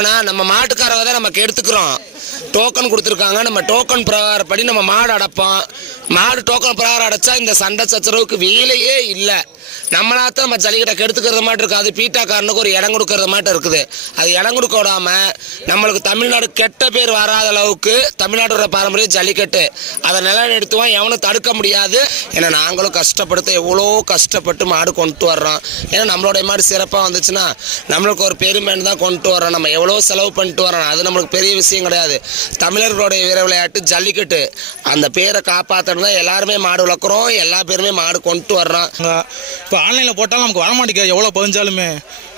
ஆனா நம்ம மாட்டுக்காரவை தான் நமக்கு எடுத்துக்கிறோம். டோக்கன் கொடுத்துருக்காங்க. நம்ம டோக்கன் பிரகாரப்படி நம்ம மாடு அடைப்போம். மாடு டோக்கன் பிரகாரம் அடைச்சா இந்த சண்டை சச்சரவுக்கு வேலையே இல்லை. நம்மளாத்தான் நம்ம ஜல்லிக்கட்டை கெடுத்துக்கிறது மாட்டு இருக்குது அது பீட்டாக்காரனுக்கு ஒரு இடம் கொடுக்கறது மாட்டம் இருக்குது. அது இடம் கொடுக்க விடாமல் நம்மளுக்கு தமிழ்நாடு கெட்ட பேர் வராத அளவுக்கு தமிழ்நாட்டோட பாரம்பரிய ஜல்லிக்கட்டு. அதை நிலைநிறுத்துவோம் எவனும் தடுக்க முடியாது. ஏன்னா நாங்களும் கஷ்டப்படுத்த எவ்வளோ கஷ்டப்பட்டு மாடு கொண்டு வர்றோம். ஏன்னா நம்மளோட மாடு சிறப்பாக வந்துச்சுன்னா நம்மளுக்கு ஒரு பெருமைன்னு தான் கொண்டு வரோம் நம்ம எவ்வளோ செலவு பண்ணிட்டு வரோம் அது நம்மளுக்கு பெரிய விஷயம் கிடையாது. தமிழர்களுடைய வீர விளையாட்டு ஜல்லிக்கட்டு. அந்த பேரை காப்பாற்றணும் தான் எல்லாருமே மாடு வளர்க்குறோம். எல்லா பேருமே மாடு கொண்டு வர்றோம். இப்போ ஆன்லைனில் போட்டாலும் நமக்கு வர எவ்வளோ பதிஞ்சாலுமே.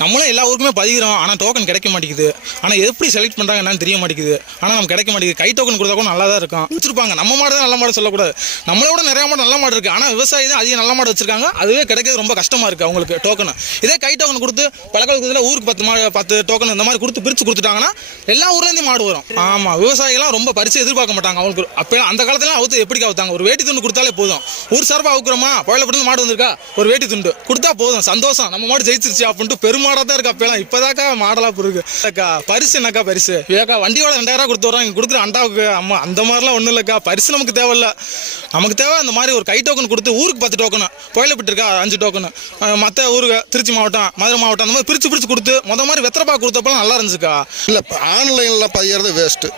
நம்மளும் எல்லா ஊருக்குமே பதிகிறோம் ஆனால் டோக்கன் கிடைக்க மாட்டேங்குது. ஆனால் எப்படி செலக்ட் பண்ணுறாங்க என்னன்னு தெரிய மாட்டேங்குது. ஆனால் நமக்கு கிடைக்க மாட்டேங்குது. கை டோக்கன் கொடுத்தா கூட நல்லா தான் இருக்கும். வச்சிருப்பாங்க. நம்ம மாடு தான் நல்ல மாடு சொல்லக்கூடாது. நம்மளை விட நிறைய மாடு நல்ல மாடு இருக்குது ஆனால் விவசாயி தான் அதிக நல்ல மாடு வச்சிருக்காங்க. அதுவே கிடைக்கிறது ரொம்ப கஷ்டமாக இருக்குது அவங்களுக்கு டோக்கன் இதே கை டோக்கன் கொடுத்து பழக்கத்தில் ஊருக்கு பத்து மாடு பத்து டோக்கன் இந்த மாதிரி கொடுத்து பிரித்து கொடுத்துட்டாங்கன்னா எல்லா ஊர்லேருந்து மாடு வரும். ஆமாம் விவசாயிகள்லாம் ரொம்ப பரிசு எதிர்பார்க்க மாட்டாங்க அவங்களுக்கு. அப்போ அந்த காலத்துலாம் அவுத்து எப்படி அவுத்தாங்க? ஒரு வேட்டி துண்டு கொடுத்தாலே போதும். ஊர் சார்பாக அவுக்குறோமா? கோயிலப்பட்டு மாடு வந்திருக்கா? ஒரு வேட்டி துண்டு. கொடுத்தா போதும். சந்தோஷம். நம்ம மாடு ஜெயிச்சிருச்சு அப்படின்ட்டு பெருமாடாக தான் இருக்கு அப்பெல்லாம். இப்போதாக்கா மாடலாக இருக்கு அக்கா பரிசு என்னக்கா பரிசு? ஏக்கா வண்டியோட ரெண்டாயிரம் கொடுத்து வரோம் இங்கே கொடுக்குற அண்டாவுக்கு அம்மா அந்த மாதிரிலாம் ஒன்றும் இல்லைக்கா. பரிசு நமக்கு தேவையில்ல. நமக்கு தேவை அந்த மாதிரி ஒரு கை டோக்கன் கொடுத்து ஊருக்கு பத்து டோக்கனு கோயிலப்பட்டு இருக்கா அஞ்சு டோக்கனு மற்ற ஊருக்கு திருச்சி மாவட்டம் மதுரை மாவட்டம் அந்த மாதிரி பிரித்து பிரித்து கொடுத்து மொதல் மாதிரி வெத்தரப்பா கொடுத்தப்பெல்லாம் நல்லா இருந்துச்சுக்கா. இல்லை ஆன்லைனில் பையறது வேஸ்ட்டு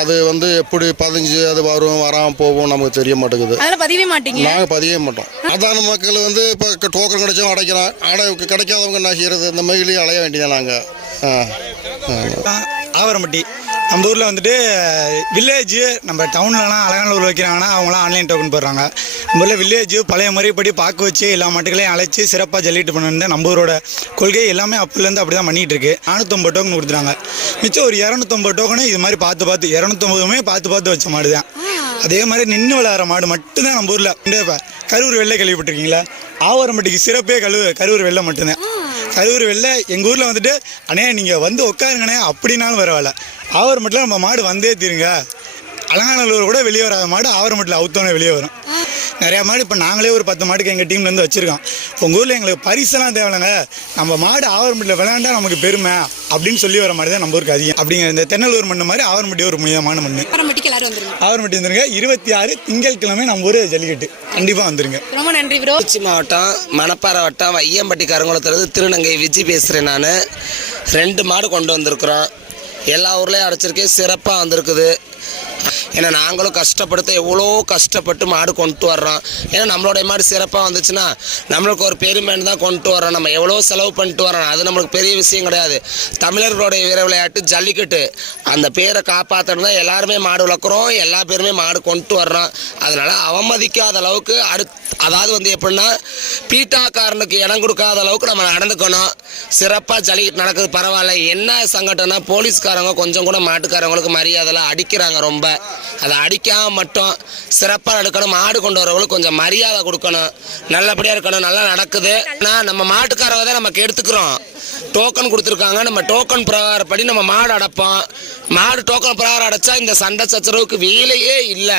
அது வந்து எப்படி பதிஞ்சு அது வரும் வராமல் போகும் நமக்கு தெரிய மாட்டேங்குது. அதெல்லாம் பதிவே மாட்டீங்க? நாங்கள் பதியவே மாட்டோம். சாதாரண மக்கள் வந்து இப்போ டோக்கன் கிடைச்சவங்க அடைக்கிறோம் அடை கிடைக்காதவங்க என்ன செய்யறது? இந்த மயிலையும் அலைய வேண்டியதான் நாங்கள் ஆவரம்பட்டி. நம்ம ஊரில் வந்துட்டு வில்லேஜ் நம்ம டவுன்லலாம் அலங்காநல்லூர் வைக்கிறாங்கன்னா அவங்களாம் ஆன்லைன் டோக்கன் போடுறாங்க. நம்ம ஊரில் வில்லேஜ் பழைய முறைப்படி பார்க்க வச்சு எல்லா மாட்டுகளையும் அழைச்சி சிறப்பாக ஜல்லிட்டு பண்ணுறது நம்ம ஊரோட கொள்கை எல்லாமே அப்போலேருந்து அப்படி தான் பண்ணிகிட்டு இருக்கு. நானூற்றம்பது டோக்கன் கொடுத்துட்டாங்க. மிச்சம் ஒரு இரநூத்தம்பது டோக்கனு இது மாதிரி பார்த்து பார்த்து இரநூத்தம்பதுமே பார்த்து பார்த்து வச்ச மாடு தான் அதே மாதிரி நின்று விளையாடுற மாடு மட்டும்தான் நம்ம ஊரில். கரூர் வெள்ளை கேள்விப்பட்டிருக்கீங்களா? ஆவரம்பட்டிக்கு சிறப்பே கழுவு கரூர் வெள்ளை மட்டும்தான். கரூர் வெளில எங்கள் ஊரில் வந்துட்டு அண்ணே நீங்கள் வந்து உட்காருங்கண்ணே அப்படின்னாலும் பரவாயில்ல. ஆவரமட்டில் நம்ம மாடு வந்தே தீருங்க. அலங்காநல்லூர் கூட வெளியே வராத மாடு ஆவரமட்டில் அவுத்தோன்னே வெளியே வரும். நிறையா மாடு இப்போ நாங்களே ஒரு பத்து மாட்டுக்கு எங்கள் டீம்லேருந்து வச்சுருக்கோம். உங்கள் ஊரில் எங்களுக்கு பரிசெல்லாம் தேவையில்லைங்க. நம்ம மாடு ஆவரமட்டில் விளையாண்டா நமக்கு பெருமை அப்படின்னு சொல்லி வர மாதிரி தான் நம்ம ஊருக்கு அதிகம். அப்படிங்கிற இந்த தென்னலூர் மண்ணு மாதிரி ஆவரமட்டி ஒரு முக்கியமான மண்ணு. எல்லாரும் வந்துருங்க. ஆவரமட்டி வந்துருங்க. இருபத்தி ஆறு திங்கட்கிழமை நம்ம ஊர் ஜல்லிக்கட்டு. கண்டிப்பாக வந்துருங்க. ரொம்ப நன்றி ப்ரோ திருச்சி மாவட்டம் மணப்பாறை வட்டம் வையம்பட்டி கருங்குளத்துலேருந்து திருநங்கை விஜய் பேசுகிறேன் நான். ரெண்டு மாடு கொண்டு வந்திருக்கிறோம். எல்லா ஊர்லேயும் அடைச்சிருக்கேன். சிறப்பாக வந்திருக்குது. ஏன்னா நாங்களும் கஷ்டப்படுத்த எவ்வளோ கஷ்டப்பட்டு மாடு கொண்டு வர்றோம். ஏன்னா நம்மளுடைய மாடு சிறப்பாக வந்துச்சுன்னா நம்மளுக்கு ஒரு பெருமைன்னு தான் கொண்டு வரோம் நம்ம எவ்வளோ செலவு பண்ணிட்டு வரோம் அது நம்மளுக்கு பெரிய விஷயம் கிடையாது. தமிழர்களுடைய வீர விளையாட்டு ஜல்லிக்கட்டு. அந்த பேரை காப்பாற்றணும் தான் எல்லாருமே மாடு வளர்க்குறோம். எல்லா பேருமே மாடு கொண்டு வர்றோம். அதனால் அவமதிக்காத அளவுக்கு அடுத் அதாவது வந்து எப்படின்னா பீட்டாக்காரனுக்கு இடம் கொடுக்காத அளவுக்கு நம்ம நடந்துக்கணும். சிறப்பாக ஜல்லிக்கட்டு நடக்குது பரவாயில்ல. என்ன சங்கடம்னா போலீஸ்காரங்க கொஞ்சம் கூட மாட்டுக்காரங்களுக்கு மரியாதைலாம் அடிக்கிறாங்க ரொம்ப. அதை அடிக்காமல் மட்டும் சிறப்பாக நடக்கணும். மாடு கொண்டு வரவங்களுக்கு கொஞ்சம் மரியாதை கொடுக்கணும். நல்லபடியாக இருக்கணும். நல்லா நடக்குது. ஆனால் நம்ம மாட்டுக்காரவை தான் நமக்கு எடுத்துக்கிறோம் டோக்கன் கொடுத்துருக்காங்க. நம்ம டோக்கன் பிரகாரப்படி நம்ம மாடு அடைப்போம். மாடு டோக்கன் பிரகாரம் அடைச்சா இந்த சண்டை சச்சரவுக்கு வேலையே இல்லை.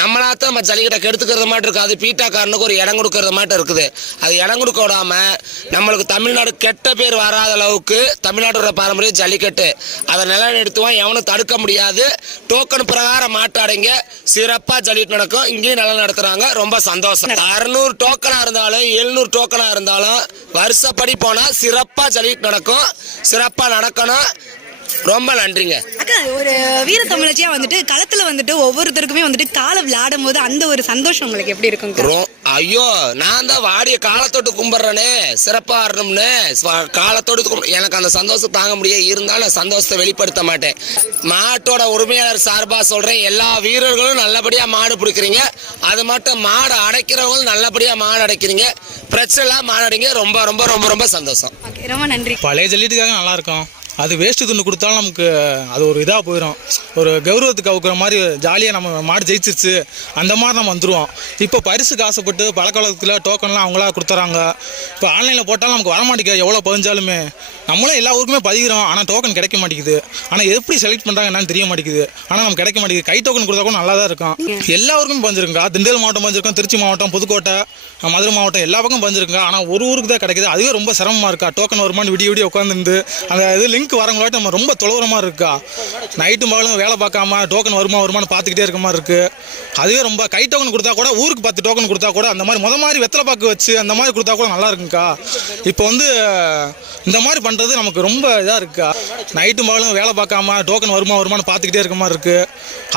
நம்மளாத்தான் நம்ம ஜல்லிக்கட்டை கெடுத்துக்கிறது மாட்டு இருக்குது அது பீட்டாக்காரனுக்கு ஒரு இடம் கொடுக்கறது மாட்டம் இருக்குது. அது இடம் கொடுக்க விடாமல் நம்மளுக்கு தமிழ்நாடு கெட்ட பேர் வராத அளவுக்கு தமிழ்நாட்டோட பாரம்பரிய ஜல்லிக்கட்டு. அதை நிலநிறுத்துவோம் எவனும் தடுக்க முடியாது. டோக்கன் பிரகாரம் மாட்டாடைங்க சிறப்பாக ஜல்லிக்கட்டு நடக்கும். இங்கேயும் நல்லா நடத்துகிறாங்க ரொம்ப சந்தோஷம். அறுநூறு டோக்கனாக இருந்தாலும் எழுநூறு டோக்கனாக இருந்தாலும் வருஷப்படி போனால் சிறப்பாக ஜல்லிக்கட்டு நடக்கும். சிறப்பாக நடக்கணும். ரொம்ப நன்றிங்க. அக்கா ஒரு வீர தமிழச்சியா வந்துட்டு களத்துல வந்துட்டு ஒவ்வொருத்தருக்குமே வந்துட்டு காலை விளையாடும் போது அந்த ஒரு சந்தோஷம் உங்களுக்கு எப்படி இருக்கும் ஐயோ நான் தான் வாடிய காலத்தோட்டு கும்பிட்றேனே சிறப்பா ஆடணும்னு காலத்தோடு எனக்கு அந்த சந்தோஷம் தாங்க முடியாது. இருந்தாலும் நான் சந்தோஷத்தை வெளிப்படுத்த மாட்டேன். மாட்டோட உரிமையாளர் சார்பா சொல்றேன் எல்லா வீரர்களும் நல்லபடியா மாடு பிடிக்கிறீங்க. அது மட்டும் மாடு அடைக்கிறவங்களும் நல்லபடியா மாடு அடைக்கிறீங்க. பிரச்சனை மாடு அடைங்க ரொம்ப ரொம்ப ரொம்ப ரொம்ப சந்தோஷம். ரொம்ப நன்றி. பழைய ஜல்லிட்டுக்காக நல்லா இருக்கும். அது வேஸ்ட்டு துண்டு கொடுத்தாலும் நமக்கு அது ஒரு இதாக போயிடும் ஒரு கௌரவத்துக்கு அவுக்குற மாதிரி ஜாலியாக நம்ம மாடு ஜெயிச்சிருச்சு அந்த மாதிரி நம்ம வந்துடுவோம் இப்போ பரிசுக்கு ஆசைப்பட்டு பழக்கவழக்கத்தில் டோக்கன்லாம் அவங்களா கொடுத்துறாங்க. இப்போ ஆன்லைனில் போட்டாலும் நமக்கு வர மாட்டேங்குது எவ்வளோ பதிஞ்சாலுமே. நம்மளும் எல்லா ஊருக்குமே பதிகிறோம். ஆனால் டோக்கன் கிடைக்க மாட்டேங்குது. ஆனால் எப்படி செலக்ட் பண்ணுறாங்க என்னன்னு தெரிய மாட்டேங்குது. ஆனால் நமக்கு கிடைக்க மாட்டேங்குது. கை டோக்கன் கொடுத்தா கூட நல்லா தான் இருக்கும் எல்லா ஊருக்கும் பஞ்சிருக்கா திண்டுக்கல் மாவட்டம் பஞ்சிருக்கோம் திருச்சி மாவட்டம் புதுக்கோட்டை மதுரை மாவட்டம் எல்லா பக்கம் பஞ்சிருக்கா ஆனால் ஒரு ஊருக்கு தான் கிடைக்குது. அதுவே ரொம்ப சிரமமாக இருக்கா? டோக்கன் வருமானு விடிய விடிய உட்காந்துருந்து அந்த இது லிங்க் ஒர்க்குக்கு வரவங்களாட்ட நம்ம ரொம்ப தொலைவுறமா இருக்கா? நைட்டு மகளும் வேலை பார்க்காம டோக்கன் வருமா வருமானு பார்த்துக்கிட்டே இருக்க மாதிரி இருக்கு. அதுவே ரொம்ப கை டோக்கன் கொடுத்தா கூட ஊருக்கு பத்து டோக்கன் கொடுத்தா கூட அந்த மாதிரி முத மாதிரி வெத்தலை பாக்கு வச்சு அந்த மாதிரி கொடுத்தா கூட நல்லா இருக்குங்கக்கா. இப்போ வந்து இந்த மாதிரி பண்ணுறது நமக்கு ரொம்ப இதாக இருக்கா? நைட்டு மகளும் வேலை பார்க்காம டோக்கன் வருமா வருமானு பார்த்துக்கிட்டே இருக்க மாதிரி இருக்குது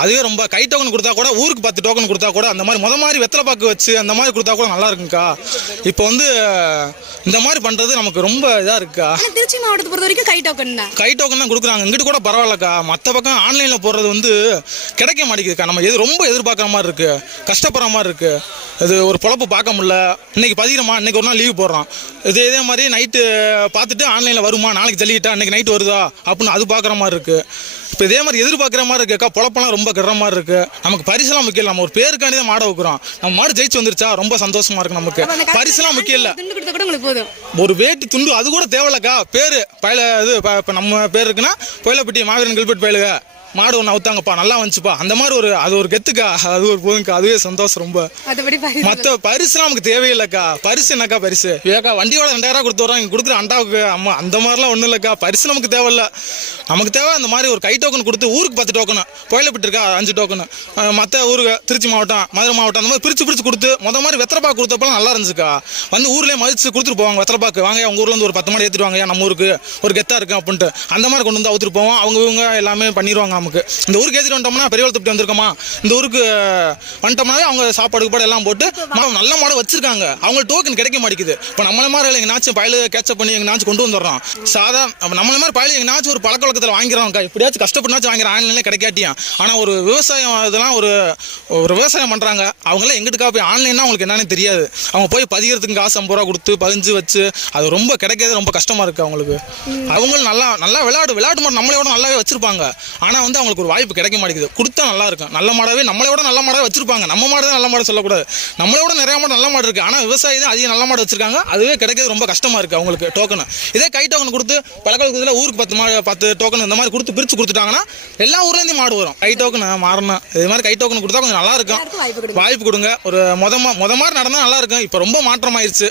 அதுவே ரொம்ப கை டோக்கன் கொடுத்தா கூட ஊருக்கு பத்து டோக்கன் கொடுத்தா கூட அந்த மாதிரி முத மாதிரி வெத்தலை பாக்கு வச்சு அந்த மாதிரி கொடுத்தா கூட நல்லா இருக்குங்கக்கா. இப்போ வந்து இந்த மாதிரி பண்ணுறது நமக்கு ரொம்ப இதாக இருக்கா? திருச்சி மாவட்டத்தை பொறுத்த வரைக்கும் கை டோக்கன் கை டோக்கன் தான் கொடுக்குறாங்க. இங்கிட்டு கூட பரவாயில்லக்கா. மற்ற பக்கம் ஆன்லைனில் போடுறது வந்து கிடைக்க மாட்டேங்குதுக்கா. நம்ம எது ரொம்ப எதிர்பார்க்குற மாதிரி இருக்கு. கஷ்டப்படுற மாதிரி இருக்கு. இது ஒரு பொழப்பு பார்க்க முடியல. இன்னைக்கு பதிகிறோமா இன்னைக்கு ஒரு நாள் லீவ் போடுறோம் இது இதே மாதிரி நைட்டு பார்த்துட்டு ஆன்லைனில் வருமா? நாளைக்கு ஜல்லிக்கிட்டா இன்னைக்கு நைட்டு வருதா? அப்படின்னு அது பார்க்குற மாதிரி இருக்கு. இப்போ இதே மாதிரி எதிர்பார்க்குற மாதிரி இருக்குக்கா. பொழப்பெல்லாம் ரொம்ப கெடுற மாதிரி இருக்கு. நமக்கு பரிசுலாம் முக்கியம் இல்லை. நம்ம ஒரு பேருக்காண்டி தான் மாட வைக்கிறோம். நம்ம மாடு ஜெயிச்சு வந்துருச்சா? ரொம்ப சந்தோஷமா இருக்கு நமக்கு. பரிசுலாம் முக்கியம் இல்லை. ஒரு வேட்டி துண்டு அது கூட தேவையில்லக்கா. பேர் பயல இது இப்போ நம்ம பேர் இருக்குன்னா கோயிலப்பட்டி மாவீரன் கில்பட் பயலுக. மாடு ஒன்று அவுத்தாங்கப்பா நல்லா வந்துச்சுப்பா. அந்த மாதிரி ஒரு அது ஒரு கெத்துக்கா? அது ஒரு போதுங்கக்கா அதுவே சந்தோஷம் ரொம்ப. மற்ற பரிசுலாம் நமக்கு தேவையில்லைக்கா. பரிசு என்னக்கா பரிசு? ஏக்கா வண்டியோட ரெண்டாயிரம் கொடுத்து வரோம் இங்கே கொடுக்குற அண்டாவுக்கு அம்மா அந்த மாதிரிலாம் ஒன்றும் இல்லைக்கா. பரிசு நமக்கு தேவையில்ல. நமக்கு தேவை அந்த மாதிரி ஒரு கை டோக்கன் கொடுத்து ஊருக்கு பத்து டோக்கனு கோயிலப்பட்டு இருக்கா? அஞ்சு டோக்கனு மற்ற ஊருக்கு திருச்சி மாவட்டம் மதுரை மாவட்டம் அந்த மாதிரி பிரித்து பிரித்து கொடுத்து முத மாதிரி வெத்தலைப்பாக்கு கொடுத்தப்பலாம் நல்லா இருந்துச்சுக்கா. வந்து ஊர்லேயே மதிச்சு கொடுத்துட்டு போவாங்க வெத்தலைப்பாக்கு. வாங்க உங்கள் ஊர்லேருந்து ஒரு பத்து மாடு ஏற்றிட்டு வாங்க. நம்ம ஊருக்கு ஒரு கெத்தாக இருக்கு அப்படின்ட்டு. அந்த மாதிரி கொண்டு வந்து அவுத்துட்டு போவோம். அவங்க இவங்க எல்லாமே பண்ணிடுவாங்க நமக்கு. இந்த ஊருக்கு ஏற்றிட்டு வந்துட்டோம்னா பெரிய தொட்டி வந்திருக்கோமா? இந்த ஊருக்கு வந்துட்டோம்னாவே அவங்க சாப்பாடு கீப்பாடு எல்லாம் போட்டு நல்ல மாடு வச்சிருக்காங்க. அவங்க டோக்கன் கிடைக்க மாட்டேங்குது. இப்போ நம்மள மாதிரி எங்கனாச்சும் பயலு கேட்சப் பண்ணி எங்கனாச்சும் கொண்டு வந்துடுறோம் சாதா நம்மள மாதிரி பயலு எங்கனாச்சும் ஒரு பழக்க வழக்கத்தில் வாங்கிறோம் எப்படியாச்சும் கஷ்டப்பட்டுனாச்சும் வாங்கிறோம் ஆன்லைனில் கிடைக்காட்டியும் ஆனால் ஒரு விவசாயம் இதெல்லாம் ஒரு ஒரு விவசாயம் பண்ணுறாங்க அவங்களாம் எங்கிட்டுக்கா போய் ஆன்லைன்னா அவங்களுக்கு என்னன்னு தெரியாது. அவங்க போய் பதிகிறதுக்கு காசு ஐம்பது ரூபா கொடுத்து பதிஞ்சு வச்சு அது ரொம்ப கிடைக்கிறது ரொம்ப கஷ்டமாக இருக்குது அவங்களுக்கு. அவங்களும் நல்லா நல்லா விளையாடு விளையாட்டு மாடு நம்மளை விட நல்லாவே வச்சிருப்பாங்க. ஆனால் வந்து அவங்களுக்கு ஒரு வாய்ப்பு கிடைக்க மாட்டேங்குது. கொடுத்தா நல்லா இருக்கும். நல்ல மாடாவே நம்மளை விட நல்ல மாடாவே வச்சிருப்பாங்க. நம்ம மாடு தான் நல்ல மாடு சொல்லக்கூடாது. நம்மளை விட நிறைய மாடு நல்ல மாடு இருக்குது ஆனால் விவசாயி தான் அதிக நல்ல மாடு வச்சிருக்காங்க. அதுவே கிடைக்கிறது ரொம்ப கஷ்டமாக இருக்குது அவங்களுக்கு டோக்கன் இதே கை டோக்கன் கொடுத்து பழக்கத்தில் ஊருக்கு பத்து மாடு பத்து டோக்கன் இந்த மாதிரி கொடுத்து பிரித்து கொடுத்துட்டாங்கன்னா எல்லா ஊர்லேருந்து மாடு வரும். கை டோக்கன் மாறணும் இது மாதிரி கை டோக்கன் கொடுத்தா கொஞ்சம் நல்லா இருக்கும். வாய்ப்பு கொடுங்க. ஒரு மொத மா- மொத மாதிரி நடந்தால் நல்லா இருக்கும். இப்போ ரொம்ப மாற்றம் ஆயிடுச்சு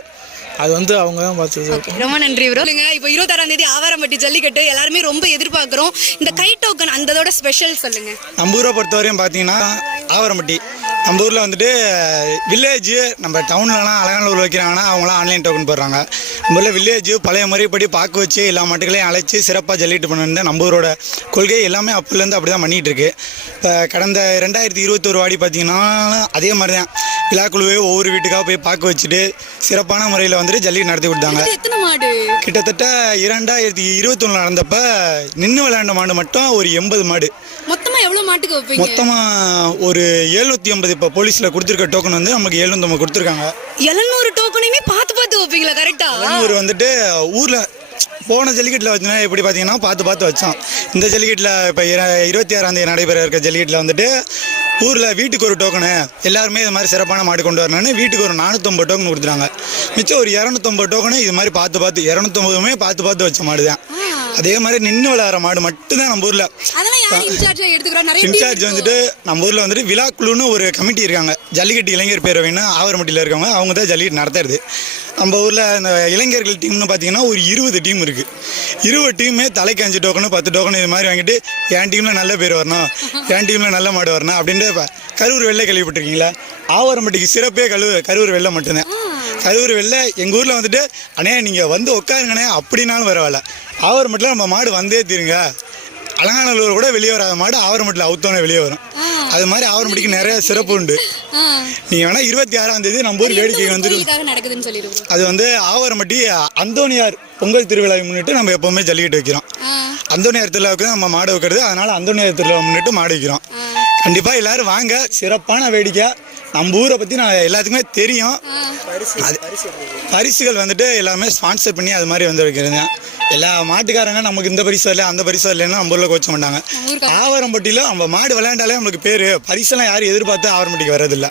அது வந்து அவங்க தான் பார்த்து ஓகே ரொம்ப நன்றி ப்ரோ இல்லைங்க இப்போ இருபத்தாறாம் தேதி ஆவாரம்பட்டி ஜல்லிக்கட்டு எல்லாருமே ரொம்ப எதிர்பார்க்குறோம். இந்த கை டோக்கன் அந்த இதோட ஸ்பெஷல் சொல்லுங்க. நம்ம ஊரை பொறுத்தவரையும் பார்த்தீங்கன்னா ஆவரம்பட்டி. நம்ம ஊரில் வந்துட்டு வில்லேஜ் நம்ம டவுன்லலாம் அலங்காநல்லூர் வைக்கிறாங்கன்னா அவங்களாம் ஆன்லைன் டோக்கன் போடுறாங்க. நம்ம ஊரில் வில்லேஜ் பழைய முறைப்படி பார்க்க வச்சு எல்லா மாட்டுகளையும் அழைச்சி சிறப்பாக ஜல்லிட்டு பண்ணுறது நம்ம ஊரோட கொள்கை எல்லாமே அப்போலேருந்து அப்படி தான் பண்ணிகிட்டு இருக்கு. இப்போ கடந்த ரெண்டாயிரத்தி இருபத்தொரு வாடி பார்த்தீங்கன்னா அதே மாதிரி தான் விழாக்குழுவே ஒவ்வொரு வீட்டுக்காக போய் பார்க்க வச்சுட்டு சிறப்பான முறையில் வந்துட்டு ஜல்லிக்கட்டு நடத்தி கொடுத்தாங்க. கிட்டத்தட்ட இரண்டாயிரத்தி இருபத்தொன்னில் நடந்தப்ப நின்று விளையாண்ட மாடு மட்டும் ஒரு எண்பது மாடு. மொத்தமா எவ்வளவு மாட்டுக்கு வைப்பீங்க? மொத்தமாக ஒரு எழுநூற்றி ஐம்பது இப்போ போலீஸில் கொடுத்துருக்க டோக்கன் வந்து நமக்கு எழுநூத்தம்பது கொடுத்துருக்காங்க. எழுநூறு டோக்கனையுமே பார்த்து பார்த்து வைப்பீங்களா கரெக்டா ஒரு வந்துட்டு ஊரில் போன ஜல்லிக்கட்டில் வச்சுனா எப்படி பார்த்தீங்கன்னா பார்த்து பார்த்து வச்சோம் இந்த ஜல்லிக்கட்டில் இப்போ இருபத்தி ஆறாம் தேதி நடைபெற இருக்க ஜல்லிக்கட்டில் வந்துட்டு ஊரில் வீட்டுக்கு ஒரு டோக்கனு எல்லாருமே இது மாதிரி சிறப்பான மாடு கொண்டு வரணும்னு வீட்டுக்கு ஒரு நானூற்றம்பது டோக்கன் கொடுத்துட்டாங்க. மிச்சம் ஒரு இரநூத்தம்பது டோக்கனு இது மாதிரி பார்த்து பார்த்து இரநூத்தம்பதுமே பார்த்து பார்த்து வச்ச மாடு தான் அதே மாதிரி நின்று விளையாடுற மாடு மட்டும்தான் நம்ம ஊரில். இன்சார்ஜா வந்துட்டு நம்ம ஊரில் வந்துட்டு விழாக்குழுன்னு ஒரு கமிட்டி இருக்காங்க. ஜல்லிக்கட்டு இளைஞர் பேரவைன்னு ஆவரமட்டியில் இருக்கவங்க அவங்க தான் ஜல்லிக்கட்டு நடத்துறது. நம்ம ஊரில் இந்த இளைஞர்கள் டீம்னு பார்த்தீங்கன்னா ஒரு இருபது டீம் இருக்குது இருபது டீமே தலைக்கு அஞ்சு டோக்கனு பத்து டோக்கன் இது மாதிரி வாங்கிட்டு என் டீமில் நல்ல பேர் வரணும். என் டீமில் நல்ல மாடு வரணும். அப்படின்ட்டு கரூர் வெள்ளை கேள்விப்பட்டிருக்கீங்களா? ஆவரம்பட்டிக்கு சிறப்பே கழு கரூர் வெள்ளை மட்டும்தான். கரூர் வெள்ளை எங்கள் ஊரில் வந்துட்டு அண்ணே நீங்கள் வந்து உட்காருங்கண்ணே அப்படின்னாலும் பரவாயில்ல. ஆவரம்பட்டில் நம்ம மாடு வந்தே தீருங்க. அலங்காநல்லூர் கூட வெளியே வராத மாடு ஆவரம்பட்டில் அவுத்தோன்னே வெளியே வரும். அது மாதிரி ஆவரம்பட்டிக்கு நிறைய சிறப்பு உண்டு. நீங்கள் வேணால் இருபத்தி ஆறாம் தேதி நம்ம ஊர் வேடிக்கை சொல்லிடுவோம் அது வந்து ஆவரம்பட்டி அந்தோனியார் பொங்கல் திருவிழாவை முன்னிட்டு நம்ம எப்போவுமே ஜல்லிக்கட்டு வைக்கிறோம். அந்தோனியார் திருவிழாவுக்கு நம்ம மாடு வைக்கிறது. அதனால அந்தோனியார் திருவிழா முன்னிட்டு மாடு வைக்கிறோம். கண்டிப்பாக எல்லாரும் வாங்க. சிறப்பான வேடிக்கை. நம்ம ஊரை பற்றி நான் எல்லாத்துக்குமே தெரியும். அது பரிசுகள் வந்துட்டு எல்லாமே ஸ்பான்சர் பண்ணி அது மாதிரி வந்து தான். எல்லா மாட்டுக்காரங்க நமக்கு இந்த பரிசு வரல அந்த பரிசு வரலன்னு நம்ம ஊரில் கோச்ச மாட்டாங்க ஆவரம்பட்டியில் நம்ம மாடு விளையாண்டாலே நம்மளுக்கு பேர். பரிசெல்லாம் யாரும் எதிர்பார்த்து ஆவரம்பட்டிக்கு வர்றதில்ல.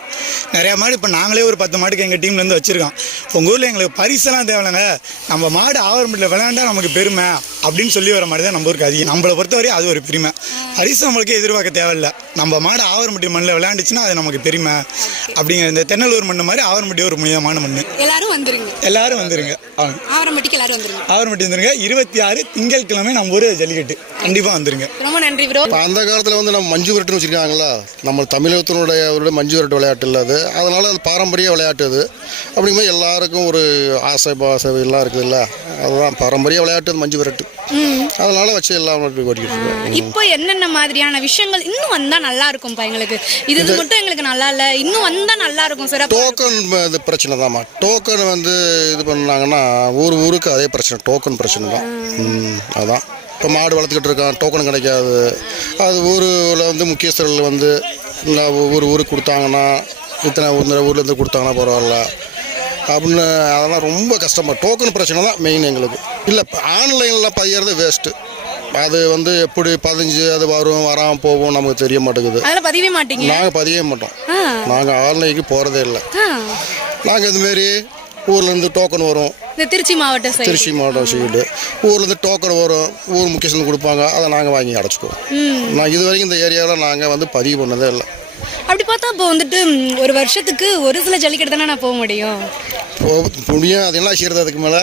நிறையா மாடு இப்போ நாங்களே ஒரு பத்து மாட்டுக்கு எங்கள் டீம்லேருந்து வச்சுருக்கோம். உங்கள் ஊரில் எங்களுக்கு பரிசெல்லாம் தேவையில்லைங்க. நம்ம மாடு ஆவரம்பட்டியில் விளையாண்டா நமக்கு பெருமை. அப்படின்னு சொல்லி வர மாதிரி தான் நம்ம ஊருக்கு அதிகம். நம்மளை பொறுத்தவரை அது ஒரு பெருமை. பரிசு நம்மளுக்கு எதிர்பார்க்க தேவையில்ல. நம்ம மாடு ஆவரம்பட்டி மண்ணில் விளையாண்டுச்சுன்னா அது நமக்கு பெருமை. அப்படிங்கிற இந்த தென்னலூர் மண்ணு மாதிரி ஆவரம்பட்டி ஒரு புனிதமான மண்ணு. எல்லாரும் வந்துருங்க. எல்லாரும் வந்துருங்க. ஆவரம்பட்டிக்கு எல்லாரும் வந்துருங்க. ஆவரம்பட்டி வந்துருங்க. இருபத்தி ஆறு திங்கட்கிழமை நம்ம ஊர் ஜல்லிக்கட்டு. கண்டிப்பாக வந்துருங்க. ரொம்ப நன்றி ப்ரோ இப்போ அந்த காலத்தில் வந்து நம்ம மஞ்சு விரட்டுன்னு வச்சுருக்காங்களா நம்ம தமிழகத்தினுடைய ஒரு மஞ்சு விரட்டு விளையாட்டு இல்லை அது. அதனால் அது பாரம்பரிய விளையாட்டு அது. அப்படிங்கும்போது எல்லாருக்கும் ஒரு ஆசை பாசை எல்லாம் இருக்குதுல்ல அதுதான் பாரம்பரிய விளையாட்டு அது மஞ்சு விரட்டு. அதனால வச்சு எல்லாம் இருக்கோம் இப்போ என்னென்ன மாதிரியான விஷயங்கள் இன்னும் வந்தா நல்லா இருக்கும்ப்பா எங்களுக்கு. இது இது மட்டும் எங்களுக்கு நல்லா இல்ல. இன்னும் வந்தா நல்லா இருக்கும் டோக்கன் இது பிரச்சனை தான்மா. டோக்கன் வந்து இது பண்ணாங்கன்னா ஊர் ஊருக்கு அதே பிரச்சனை டோக்கன் பிரச்சனை தான். அதான். இப்போ மாடு வளர்த்துக்கிட்டு இருக்கான் டோக்கன் கிடைக்காது. அது ஊரில் வந்து முக்கியஸ்தர்கள் வந்து இல்லை ஊர் ஊருக்கு கொடுத்தாங்கன்னா இத்தனை இந்த ஊர்லேருந்து கொடுத்தாங்கன்னா பரவாயில்ல. அப்படின்னு அதெல்லாம் ரொம்ப கஷ்டமாக டோக்கன் பிரச்சனை தான் மெயின் எங்களுக்கு. இல்லை ஆன்லைனில் பதியறது வேஸ்ட்டு அது வந்து எப்படி பதிஞ்சு அது வரும் வராமல் போகும் நமக்கு தெரிய மாட்டேங்குது. பதிவே மாட்டீங்க? நாங்கள் பதியவே மாட்டோம். நாங்கள் ஆன்லைனுக்கு போகிறதே இல்லை. நாங்கள் இதுமாரி ஊர்லேருந்து டோக்கன் வரும். இந்த திருச்சி மாவட்ட சைடு. திருச்சி மாவட்டம் சைடு. ஊர்லேருந்து டோக்கன் வரும் ஊர் முக்கியஸ்தன் கொடுப்பாங்க அதை நாங்கள் வாங்கி அடைச்சிக்குவோம். நான் இது வரைக்கும் இந்த ஏரியாவில் நாங்கள் வந்து பதிவு பண்ணதே இல்லை. அப்படி பார்த்தா இப்போ வந்துட்டு ஒரு வருஷத்துக்கு ஒரு சில ஜல்லிக்கட்டு தானே நான் போக முடியும்? போ முடியும் அது என்ன செய்கிறது அதுக்கு மேலே?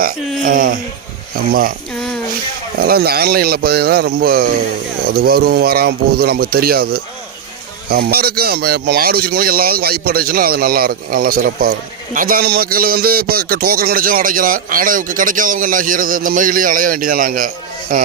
ஆமாம் அதெல்லாம் இந்த ஆன்லைனில் பார்த்தீங்கன்னா ரொம்ப அது வரும் வராமல் போகுது நமக்கு தெரியாது. ஆமாம் இருக்கும் இப்போ மாடு வச்சுருக்கவங்களுக்கு எல்லாத்துக்கும் வாய்ப்பு கிடைச்சுன்னா அது நல்லா இருக்கும் நல்லா சிறப்பாக இருக்கும். அதான மக்கள் வந்து இப்போ டோக்கன் கிடைச்சவங்க அடைக்கிறோம் அடை கிடைக்காதவங்க என்ன செய்கிறது இந்த மயிலையும் அலைய வேண்டியதான் நாங்கள் ஆ.